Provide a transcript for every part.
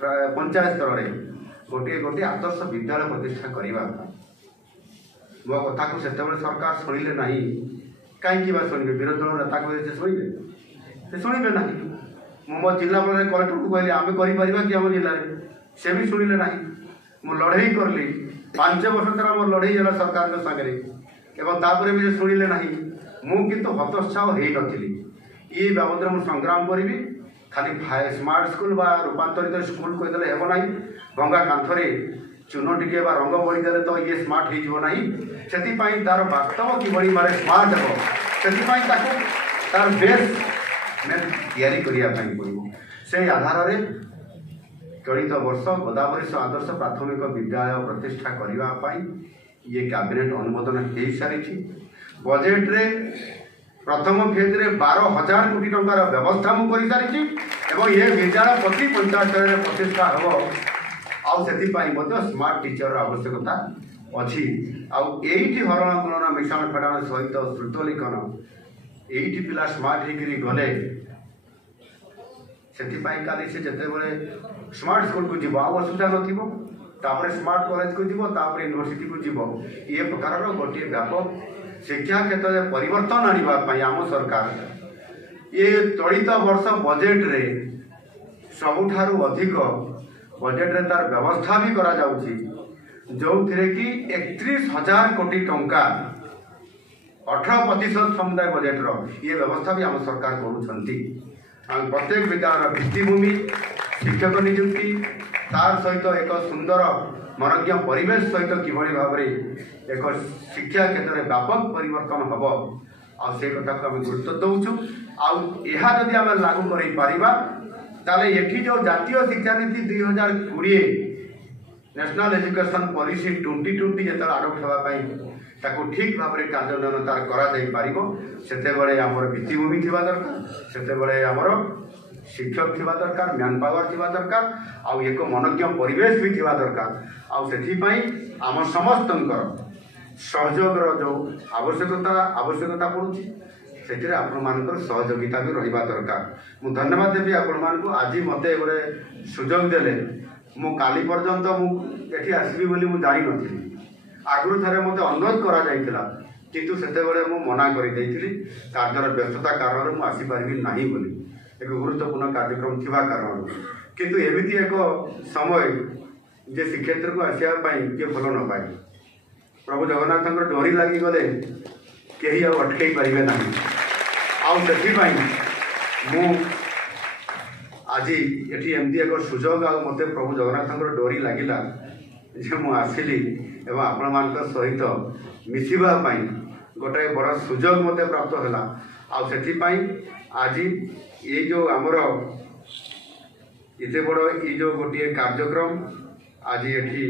पंचायत स्तर में गोटे गोटे आदर्श विद्यालय प्रतिष्ठा करने मो कथा को से सरकार शुणिले ना कहीं शुणे विरोधी दल नेता को शुणे से शुणे ना मो जिलापाल कलेक्टर को कहली आम कर कि आम जिले में से भी शुणिले ना मु लड़े करली 5 वर्ष तरह मोर लड़े है सरकार सागर एवं भी शुणिले ना मुझे हतोत्साह हो नी ये बाबद मुझे संग्राम करी खाली स्मार्ट स्कूल बा रूपांतरित स्कूल कहीदे हेब ना भंगा कांथरे चून टिके रंग बोलीदे तो ये स्मार्ट हो से तार वास्तव कि मारे स्मार्ट हे तार बेस तैयारी करने पड़ो से आधार चलित वर्ष गोदावरी आदर्श प्राथमिक विद्यालय प्रतिष्ठा करने ये कैबिनेट अनुमोदन हो सारी बजेट रे प्रथम फेज रे 12,000 कोटी टंकार व्यवस्था मुझे सारी ये विद्यालय प्रति पंचायत स्तर प्रतिष्ठा हम से स्मार्ट टीचर आवश्यकता अच्छी आईटी हरण गणना मिशन फेडान सहित श्रुत लिखन ये पिला स्मार्ट होकर गले से जिते स्मार्ट स्कूल को जीव असुविधा नपर स्मार्ट कॉलेज को जीव यूनिवर्सिटी को जीव ये प्रकार गोटे व्यापक शिक्षा क्षेत्र में परिवर्तन आने आम सरकार ये चलित वर्ष बजेट रे सबुठारु अधिक बजेट रे तार व्यवस्था भी करा जाउची जो थे कि 31,000 कोटी टंका 18% समुदाय बजेट रो ये व्यवस्था भी आम सरकार करुछंती प्रत्येक विद्यालय भित्तिभूमि शिक्षक नियुक्ति तार सहित एक सुंदर मनज्ञ परिवेश सहित किभली भाव एक शिक्षा क्षेत्र में व्यापक परिवर्तन हम आसे कथा को आम गुरुत्व दौचु आदि आम लागू कर ये जो जातीय शिक्षा नीति 2020 नेशनल एजुकेशन पॉलिसी 2020 जो आडप्ट होगापी ठीक भाव में कार्यान्वयन तार कर आमर भित्तिभूमि थी दरकार से आमर शिक्षक थी दरकार मैन पावर थी दरकार आउ एक मनज्ञ परिवेश भी थी दरकार आम समस्त सहयोग जो आवश्यकता पड़ुची से आपण सहयोगिता भी रहा दरकार मु धन्यवाद देवी आपण को आज मत गोटे सुजोग देले मु काली पर्यंत मुझे आसबी मुझे जानी नी आगु थे मत अनुरोध करा किंतु से मु मना कर कार्यर व्यस्तता कारण मुझे आसीपारि ना बोली एक गुरुत्वपूर्ण कार्यक्रम थिबा कारण किंतु एमिति एक समय जे श्रीक्षेत्र को आसापी किए भल न पाए प्रभु जगन्नाथ डोरी लगी गले कहीं अटकई पारे ना मु आज ये एमती एक सुजोग मत प्रभु जगन्नाथ डोरी लगिला जे मु आसिली एवं आपण सहित मिसवाई गोटे बड़ सुजोग मत प्राप्त है आज ये जो आमर इते बड़ ये जो गोटे कार्यक्रम आज ये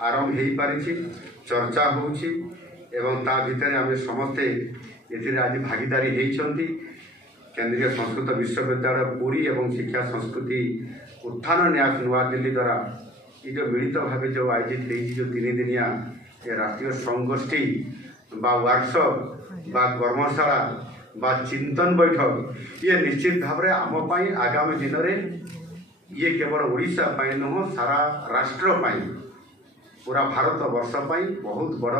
आरंभ हो पारी चर्चा होउछि एवं ता भितर आम समस्ते ये आज भागीदारी होती केंद्रीय संस्कृत विश्वविद्यालय पुरी एवं शिक्षा संस्कृति उत्थान न्यास नुआ दिल्ली द्वारा ये जो मिलित भाव जो आयोजित होती जो 3 दिनिया ये राष्ट्रीय संगोष्ठी बा वर्कशॉप बा कर्मशाला बा चिंतन बैठक ये निश्चित भाव में आमपाई आगामी दिन में ये केवल ओडिशा पाई नुह सारा राष्ट्र पाई पूरा भारत वर्ष पाई बहुत बड़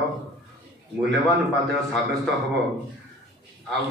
मूल्यवान उपादेय सब्यस्त हम